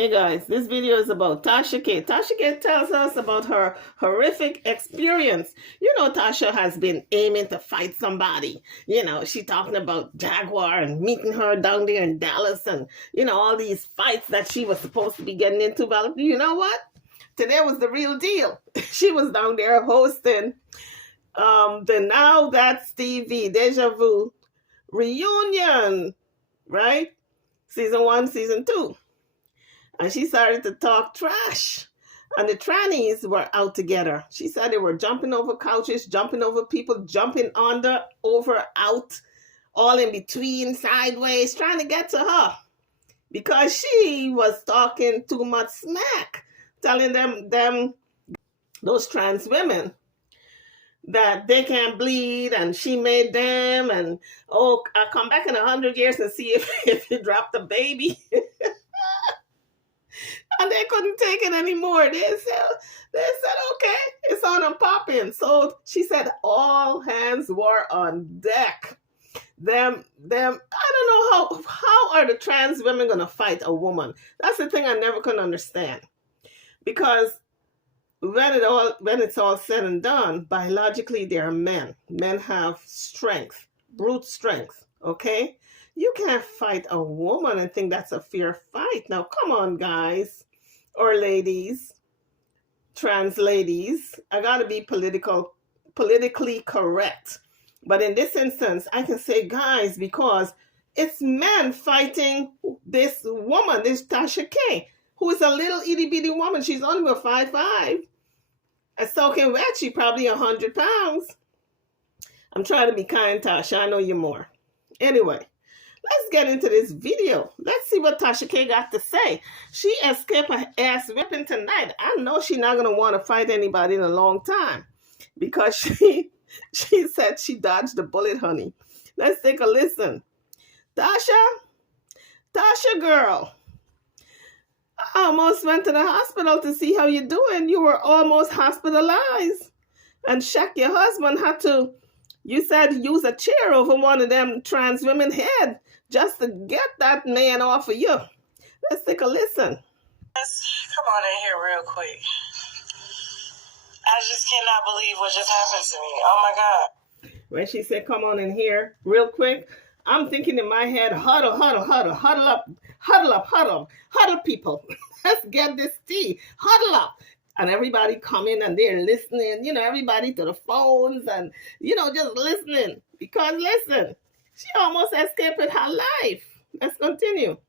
Hey guys, this video is about Tasha K. Tasha K tells us about her horrific experience. You know, Tasha has been aiming to fight somebody. You know, she talking about Jaguar and meeting her down there in Dallas and, you know, all these fights that she was supposed to be getting into. But you know what? Today was the real deal. She was down there hosting the Now That's TV Deja Vu reunion, right? Season 1, Season 2. And she started to talk trash. And the trannies were out together. She said they were jumping over couches, jumping over people, jumping under, over, out, all in between, sideways, trying to get to her. Because she was talking too much smack, telling them those trans women, that they can't bleed and she made them. And, oh, I'll come back in 100 years and see if you dropped a baby. And they couldn't take it anymore. They said, okay, it's on and popping. So she said all hands were on deck. I don't know how are the trans women going to fight a woman? That's the thing I never can understand. Because when it's all said and done, biologically they are men. Men have strength, brute strength, okay? You can't fight a woman and think that's a fair fight. Now, come on, guys or ladies, trans ladies. I got to be politically correct. But in this instance, I can say guys because it's men fighting this woman, this Tasha K, who is a little itty-bitty woman. She's only about 5'5". And soaking wet, she probably 100 pounds. I'm trying to be kind, Tasha. I know you're more. Anyway. Let's get into this video. Let's see what Tasha K got to say. She escaped her ass whipping tonight. I know she's not going to want to fight anybody in a long time because she said she dodged the bullet, honey. Let's take a listen. Tasha girl, I almost went to the hospital to see how you're doing. You were almost hospitalized. And Shaq, your husband, had to, you said, use a chair over one of them trans women's head just to get that man off of you. Let's take a listen. Come on in here real quick. I just cannot believe what just happened to me. Oh my God. When she said, come on in here real quick, I'm thinking in my head, huddle up, people. Let's get this tea. Huddle up. And everybody coming and they're listening, you know, everybody to the phones and, you know, just listening. Because listen, she almost escaped with her life. Let's continue. Okay.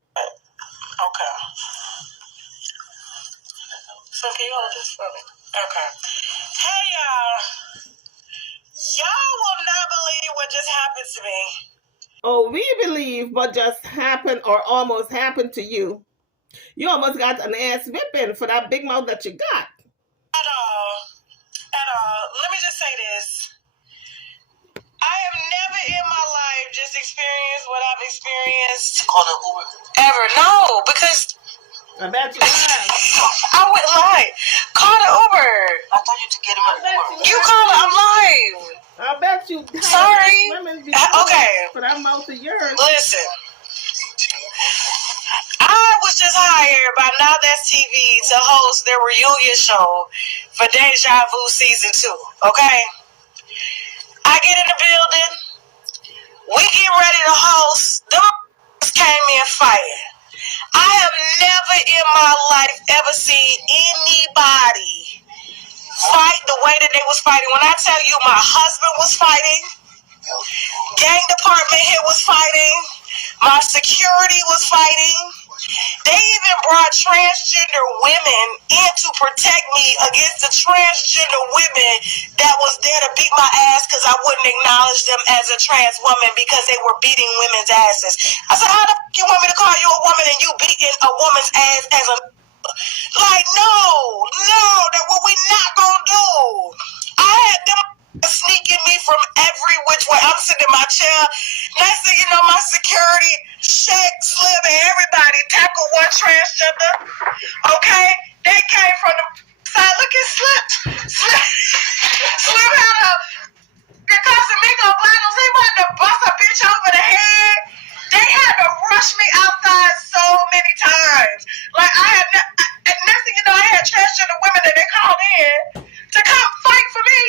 So can you hold this for me? Okay. Hey, y'all. Y'all will not believe what just happened to me. Oh, we believe what just happened or almost happened to you. You almost got an ass whipping for that big mouth that you got. At all. Let me just say this. I have never in my life just experienced what I've experienced. Call an Uber? Ever. No, because I bet you lied. I would lie. Call the Uber. I thought you to get him an Uber. You call it. I'm live. I bet you. Sorry. Okay. For that mouth of yours. Listen. I was just hired by Now That's TV to host their reunion show for Deja Vu Season 2, okay? I get in the building. We get ready to host. Them came in fighting. I have never in my life ever seen anybody fight the way that they was fighting. When I tell you my husband was fighting, gang department here was fighting, my security was fighting. They even brought transgender women in to protect me against the transgender women that was there to beat my ass because I wouldn't acknowledge them as a trans woman because they were beating women's asses. I said, how the fuck you want me to call you a woman and you beating a woman's ass as a... Like, no, that's what we not gonna do. I had them sneaking me from every which way. I'm sitting in my chair. Next thing you know, my security, Shaq, Slim, and everybody tackled one transgender. Okay? They came from the side. Look at Slim. Slim had a Casamigo Blancos. He wanted to bust a bitch over the head. They had to rush me outside so many times. Like, I had union to come fight for me.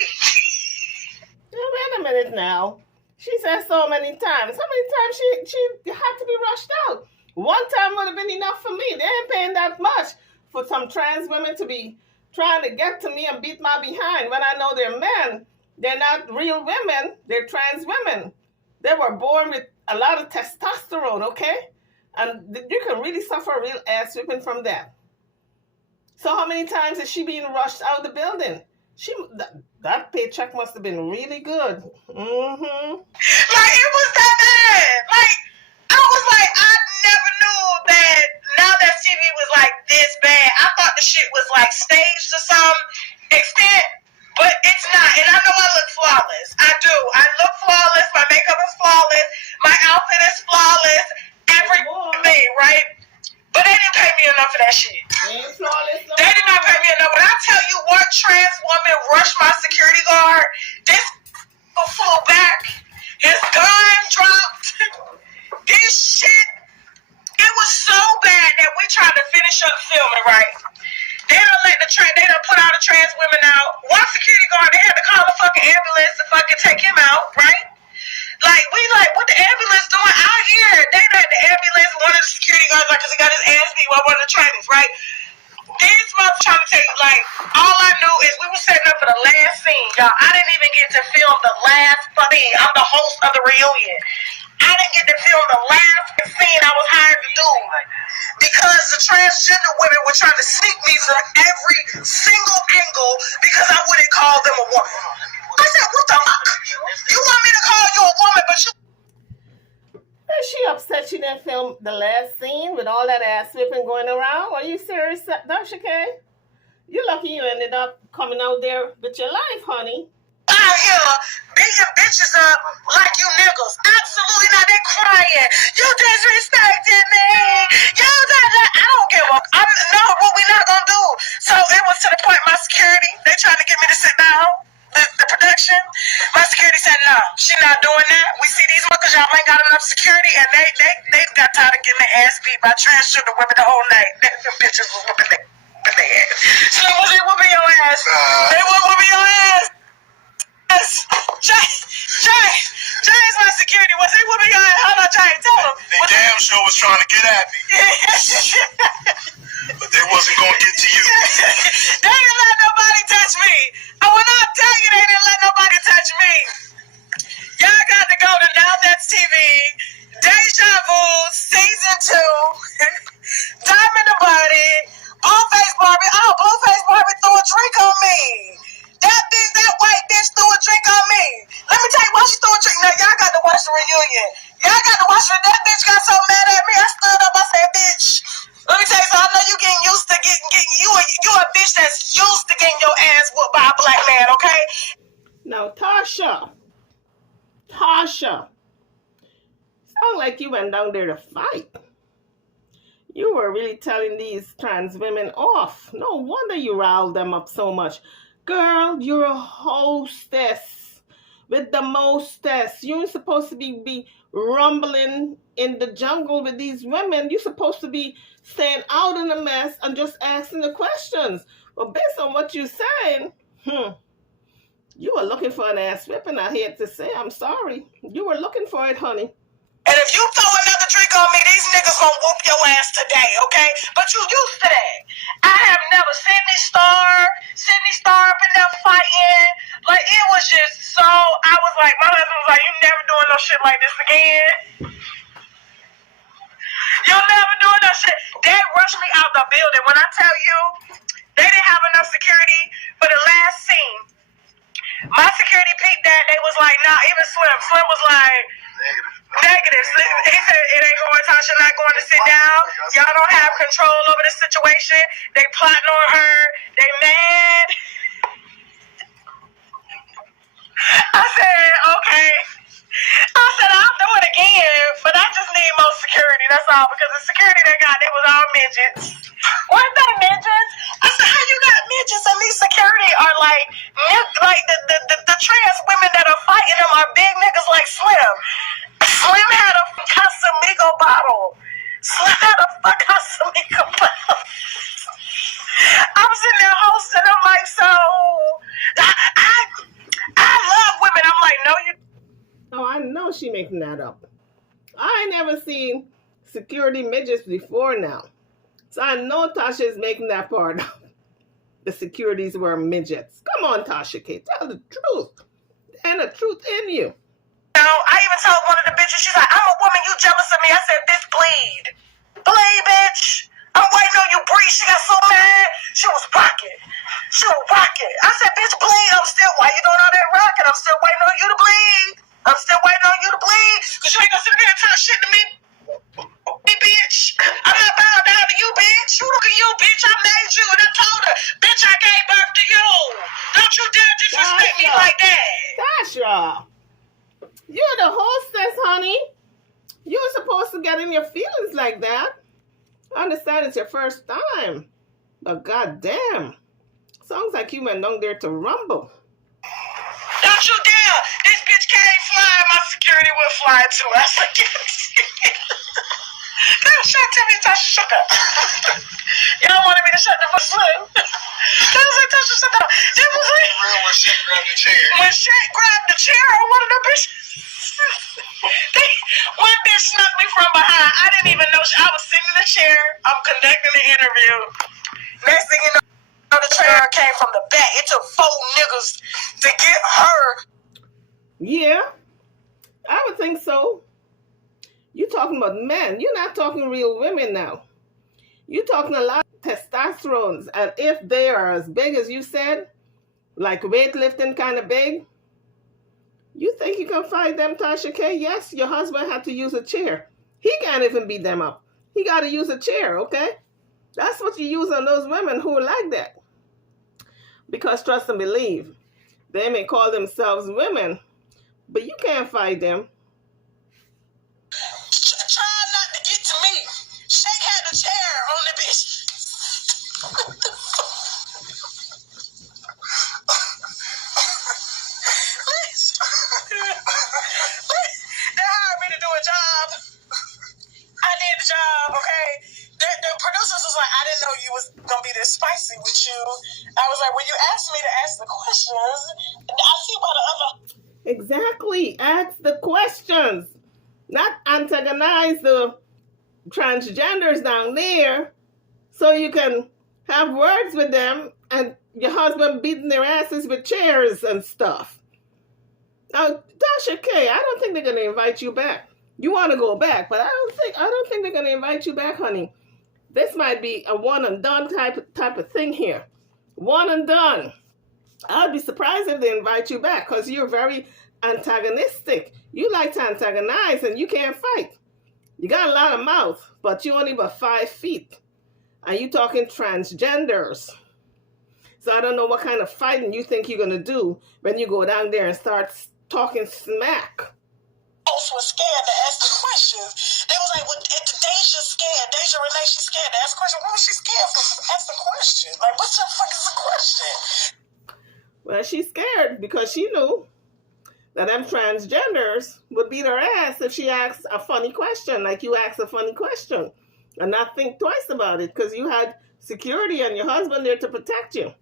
Wait a minute now. She said so many times. How many times she had to be rushed out? One time would have been enough for me. They ain't paying that much for some trans women to be trying to get to me and beat my behind when I know they're men. They're not real women. They're trans women. They were born with a lot of testosterone, okay? And you can really suffer a real ass whipping from that. So how many times is she being rushed out of the building? That paycheck must have been really good. Mm-hmm. Like, it was that bad. Like, I was like, I never knew that Now That TV was like this bad. I thought the shit was like staged to some extent, but it's not. And I know I look flawless. I do. I look flawless. My makeup is flawless. My outfit is flawless. Everything, right? But they didn't pay me enough for that shit. They did not pay me enough. When I tell you one trans woman rushed my security guard, this flew back, his gun dropped. This shit, it was so bad that we tried to finish up filming, right? They done put all the trans women out. One security guard, they had to call a fucking ambulance to fucking take him out, right? Like, what the ambulance doing out here? They had the ambulance, one of the security guards, like, because he got his ass beat while one of the trainers, right? These motherfuckers trying to tell you, like, all I knew is we were setting up for the last scene, y'all. I didn't even get to film the last scene. I'm the host of the reunion. I didn't get to film the last scene I was hired to do because the transgender women were trying to sneak me from every single angle because I wouldn't call them a woman. I said, what the fuck? You want me to call you a woman, but you... Is she upset she didn't film the last scene with all that ass whipping going around? Are you serious, Tasha K? You're lucky you ended up coming out there with your life, honey. Out here beating bitches up like you niggas. Absolutely not. They're crying. You disrespected me. You did that. I don't give a... No, what we not gonna do? So it was to the point my security, they tried to get me to sit down. The production, my security said, no, she not doing that. We see these motherfuckers, y'all ain't got enough security, and they got tired of getting their ass beat by transgender women the whole night. Them bitches was whooping their ass. So was they whooping your ass? They were whooping your ass. Jay's my security. Was they whooping your ass? How about Jay? Tell them. They damn sure was trying to get at me. But they wasn't going to get to you. They didn't let nobody touch me. And when I tell you they didn't let nobody touch me, y'all got to go to Now That's TV, Deja Vu, Season 2, Diamond the Body, Blueface Barbie. Oh, Blueface Barbie threw a drink on me. That white bitch threw a drink on me. Let me tell you why she threw a drink. Now, y'all got to watch the reunion. Y'all got to watch it. That bitch got so mad at me, I stood up, I said, bitch. Let me tell you something. I know you getting used to getting you a bitch that's used to getting your ass whooped by a black man, okay? Now, Tasha, sound like you went down there to fight. You were really telling these trans women off. No wonder you riled them up so much. Girl, you're a hostess with the mostess. You ain't supposed to be rumbling in the jungle with these women. You're supposed to be staying out in the mess and just asking the questions. But based on what you're saying, you were looking for an ass whipping. I hate to say, I'm sorry. You were looking for it, honey. And if you throw another drink on me, these niggas gonna whoop your ass today, okay? But you used to that. I have never Sydney Star up in there fighting. Like, it was just so, I was like, my husband was like, you never doing no shit like this again. You'll never do no shit. They rushed me out the building. When I tell you, they didn't have enough security for the last scene. My security peeped that. They was like, nah, even Slim. Slim was like, negative. He said, it ain't going, Tasha not going to sit down. Y'all don't have control over the situation. They plotting on her. They mad. I said, okay. I said, I'll do it again, but I just need more security. That's all, because the security they got, they was all midgets. Weren't they midgets? I said, how you got midgets and these security are like the trans women that are fighting them are big niggas like Slim. Slim had a Casamigo bottle. Slim had a Casamigo bottle. I'm sitting there hosting. I'm like, so making that up. I never seen security midgets before now. So I know Tasha is making that part up. The securities were midgets. Come on, Tasha K, tell the truth. And the truth in you. I even told one of the bitches, she's like, I'm a woman, you jealous of me. I said, bitch, bleed. Bleed, bitch. I'm waiting on you, breathe. She got so mad. She was rocking. I said, bitch, bleed. I'm still, why you doing all that rocking? I'm still waiting on you to bleed. Because you ain't gonna sit there and talk shit to me. Hey, bitch. I'm not bowing down to you, bitch. Look at you, bitch. I made you. And I told her, bitch, I gave birth to you. Don't you dare disrespect me like that. Tasha, you're the hostess, honey. You're supposed to get in your feelings like that. I understand it's your first time. But goddamn. Sounds like you went down there to rumble. Don't you dare. This bitch can't fly. My security will fly too. I said, tell me, Tasha, shut up. Y'all wanted me to shut the fuck up. Tasha, shut up. That was it. When Shaq grabbed the chair. One of them bitches. One bitch snuck me from behind. I didn't even know. I was sitting in the chair. I'm conducting the interview. Next thing you know, the chair came from the back. It took 4 niggas to get her. Yeah, I would think so. You're talking about men. You're not talking real women now. You're talking a lot of testosterone. And if they are as big as you said, like weightlifting kind of big, you think you can fight them, Tasha K? Yes, your husband had to use a chair. He can't even beat them up. He got to use a chair, okay? That's what you use on those women who are like that. Because trust and believe, they may call themselves women, but you can't fight them. Try not to get to me. Shaq had the chair on the bitch. They hired me to do a job. I did the job, okay? The producers was like, I didn't know you was going to be this spicy with you. I was like, when you asked me to ask the questions, I see why the other... Exactly. Ask the questions. Not antagonize the transgenders down there so you can have words with them and your husband beating their asses with chairs and stuff. Now, Tasha K, I don't think they're going to invite you back. You want to go back, but I don't think they're going to invite you back, honey. This might be a one and done type of thing here. One and done. I'd be surprised if they invite you back because you're very antagonistic. You like to antagonize and you can't fight. You got a lot of mouth, but you're only about 5 feet. And you talking transgenders. So I don't know what kind of fighting you think you're going to do when you go down there and start talking smack. Was scared to ask the questions. They was like, well, Deja scared. Deja Renee, she's scared to ask the question. What was she scared for? Ask the question. Like, what the fuck is the question? Well, she's scared because she knew that them transgenders would beat her ass if she asked a funny question, like you asked a funny question, and not think twice about it because you had security and your husband there to protect you.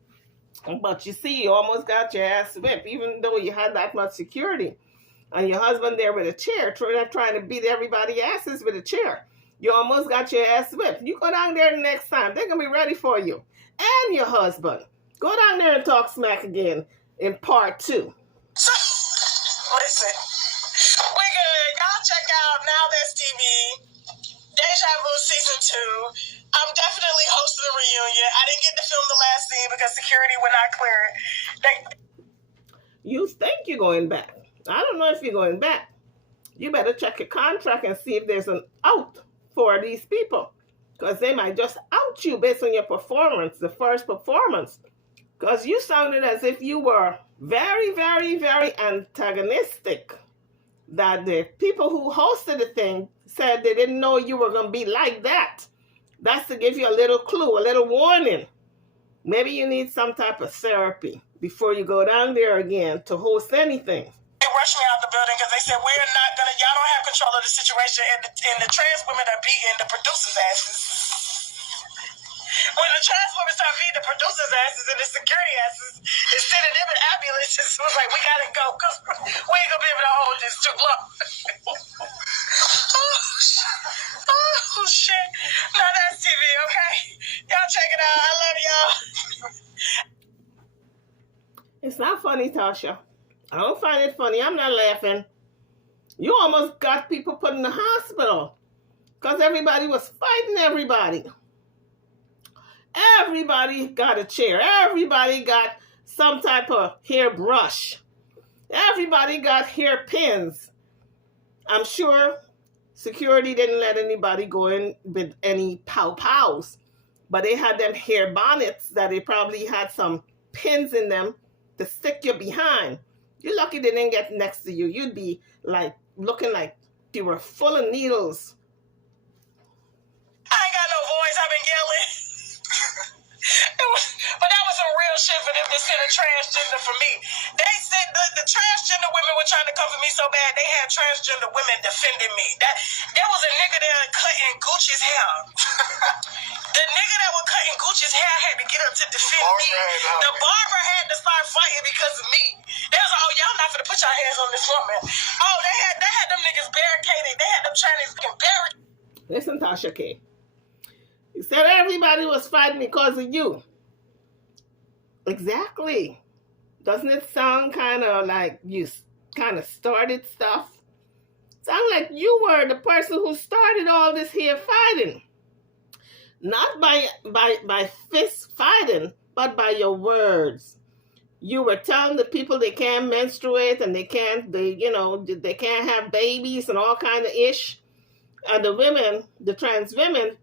But you see, you almost got your ass whipped, even though you had that much security. And your husband there with a chair, trying to beat everybody's asses with a chair. You almost got your ass whipped. You go down there the next time. They're going to be ready for you. And your husband. Go down there and talk smack again in part 2. Listen, we good. Y'all check out Now That's TV. Deja Vu Season 2. I'm definitely hosting a reunion. I didn't get to film the last scene because security would not clear it. You think you're going back. I don't know if you're going back. You better check your contract and see if there's an out for these people. Because they might just out you based on your performance, the first performance. Because you sounded as if you were very, very, very antagonistic. That the people who hosted the thing said they didn't know you were going to be like that. That's to give you a little clue, a little warning. Maybe you need some type of therapy before you go down there again to host anything. They rushed me out the building because they said, we're not going to, y'all don't have control of the situation, and the trans women are beating the producers' asses. When the the trans women start feeding the producers' asses and the security asses and sending them in ambulances. It was like, we gotta go because we ain't gonna be able to hold this too long. Oh, shit. No, that's TV, okay? Y'all check it out. I love y'all. It's not funny, Tasha. I don't find it funny. I'm not laughing. You almost got people put in the hospital because everybody was fighting everybody. Everybody got a chair. Everybody got some type of hair brush. Everybody got hair pins. I'm sure security didn't let anybody go in with any pow-pows, but they had them hair bonnets that they probably had some pins in them to stick you behind. You're lucky they didn't get next to you. You'd be like looking like you were full of needles. I ain't got no voice. I've been yelling. But that was some real shit for them to send a transgender for me. They said the transgender women were trying to cover me so bad, they had transgender women defending me. There was a nigga there cutting Gucci's hair. The nigga that was cutting Gucci's hair had to get up to defend me. The barber had to start fighting because of me. They was like, oh, y'all not finna put your hands on this woman. Oh, they had them niggas barricaded. They had them Chinese barricaded. Listen, Tasha K. You said everybody was fighting because of you. Exactly. Doesn't it sound kind of like you kind of started stuff? Sound like you were the person who started all this here fighting. Not by fist fighting, but by your words. You were telling the people they can't menstruate and they can't have babies and all kind of ish. And the women, the trans women,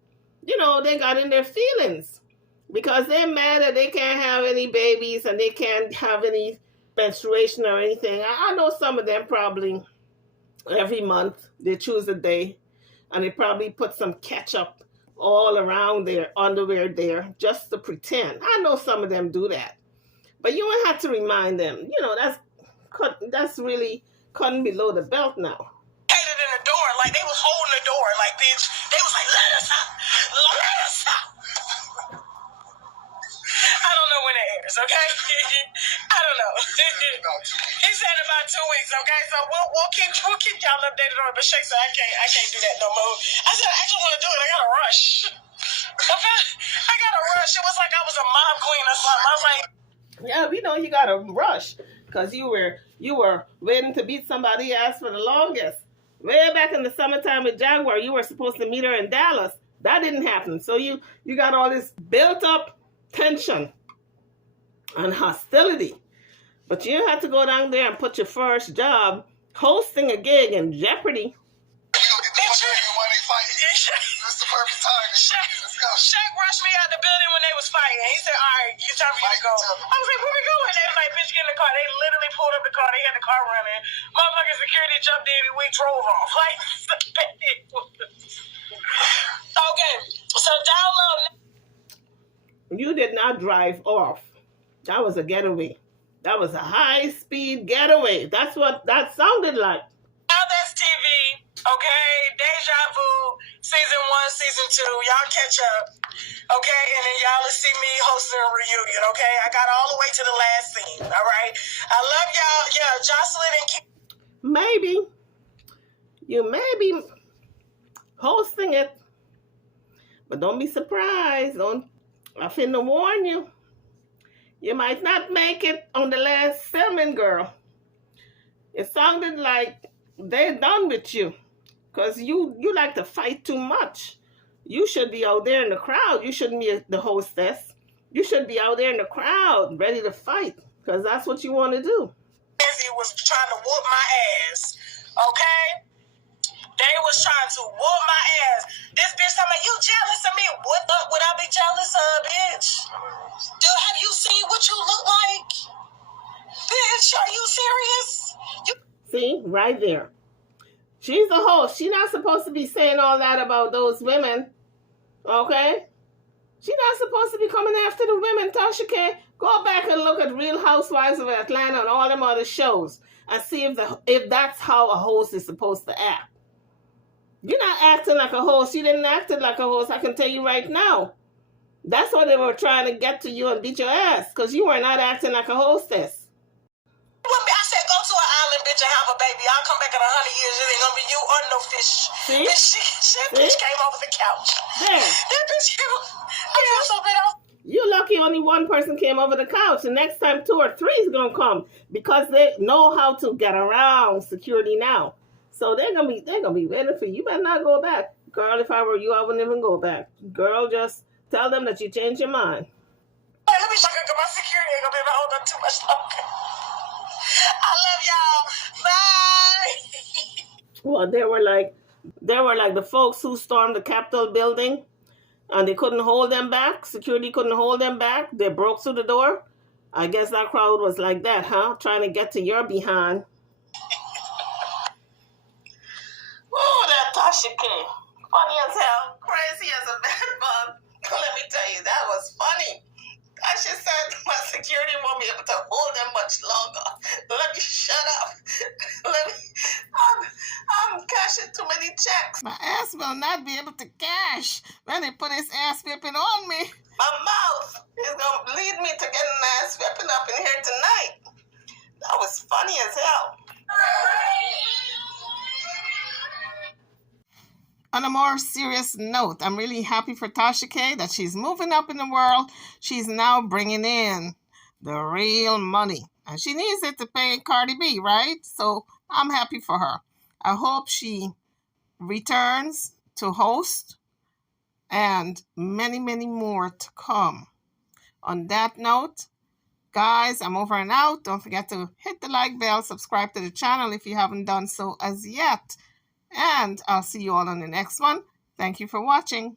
they got in their feelings because they're mad that they can't have any babies and they can't have any menstruation or anything. I know some of them probably every month they choose a day and they probably put some ketchup all around their underwear there just to pretend. I know some of them do that. But you don't have to remind them. That's really cutting below the belt now. In the door, like they was holding the door, like bitch. They was like, let us out. I don't know when it airs, okay? I don't know. He said about 2 weeks, okay? So we'll keep y'all updated on it. But Shay said I can't do that no more. I said I just want to do it. I gotta rush. Okay, I gotta rush. It was like I was a mob queen or something. I was like, yeah, we know you gotta rush because you were waiting to beat somebody ass for the longest. Way back in the summertime with Jaguar, you were supposed to meet her in Dallas. That didn't happen. So you got all this built up tension and hostility. But you had to go down there and put your first job hosting a gig in jeopardy. That's the perfect time. Shaq rushed me out the building when they was fighting. He said, all right, it's time for you to go. I was like, where we going? They was like, bitch, get in the car. They literally pulled up the car. They had the car running. Motherfucking security jumped in and we drove off. Like, okay, so download. You did not drive off. That was a getaway. That was a high-speed getaway. That's what that sounded like. Now that's TV. Okay, Deja Vu, season 1, season 2. Y'all catch up. Okay, and then y'all will see me hosting a reunion. Okay, I got all the way to the last scene. All right, I love y'all. Yeah, Jocelyn and Kim. Maybe you may be hosting it, but don't be surprised. I finna warn you. You might not make it on the last filming, girl. It sounded like they're done with you. Because you like to fight too much. You should be out there in the crowd. You shouldn't be the hostess. You should be out there in the crowd, ready to fight. Because that's what you want to do. He was trying to whoop my ass. Okay? They was trying to whoop my ass. This bitch talking about, you jealous of me? What the would I be jealous of, bitch? Dude, have you seen what you look like? Bitch, are you serious? See, right there. She's the host. She's not supposed to be saying all that about those women. Okay? She's not supposed to be coming after the women. Tasha K, go back and look at Real Housewives of Atlanta and all them other shows and see if that's how a host is supposed to act. You're not acting like a host. You didn't act like a host. I can tell you right now. That's why they were trying to get to you and beat your ass, because you were not acting like a hostess. I said, go to an island, bitch, and have a baby. I'll come back in 100 years. It ain't gonna be you or no fish. See? Bitch came over the couch. There. That bitch came over. I feel so bad. You lucky only one person came over the couch. The next time 2 or 3 is gonna come, because they know how to get around security now. So they're gonna be waiting for you. You better not go back, girl. If I were you, I wouldn't even go back. Girl, just tell them that you changed your mind. Hey, let me check out my security. Ain't gonna be able to hold on too much longer. I love y'all. Bye. Well, they were like the folks who stormed the Capitol building, and they couldn't hold them back. Security couldn't hold them back. They broke through the door. I guess that crowd was like that, huh? Trying to get to your behind. Oh, that Tasha K. Funny as hell. Crazy as a bed bug. Let me tell you, that was funny. Tasha said my security won't be able to hold them much longer. Let me shut up. I'm cashing too many checks. My ass will not be able to cash when they put his ass whipping on me. My mouth is going to lead me to getting an ass whipping up in here tonight. That was funny as hell. On a more serious note, I'm really happy for Tasha K that she's moving up in the world. She's now bringing in the real money. And she needs it to pay Cardi B, right? So I'm happy for her. I hope she returns to host, and many, many more to come. On that note, guys, I'm over and out. Don't forget to hit the like bell, subscribe to the channel if you haven't done so as yet. And I'll see you all on the next one. Thank you for watching.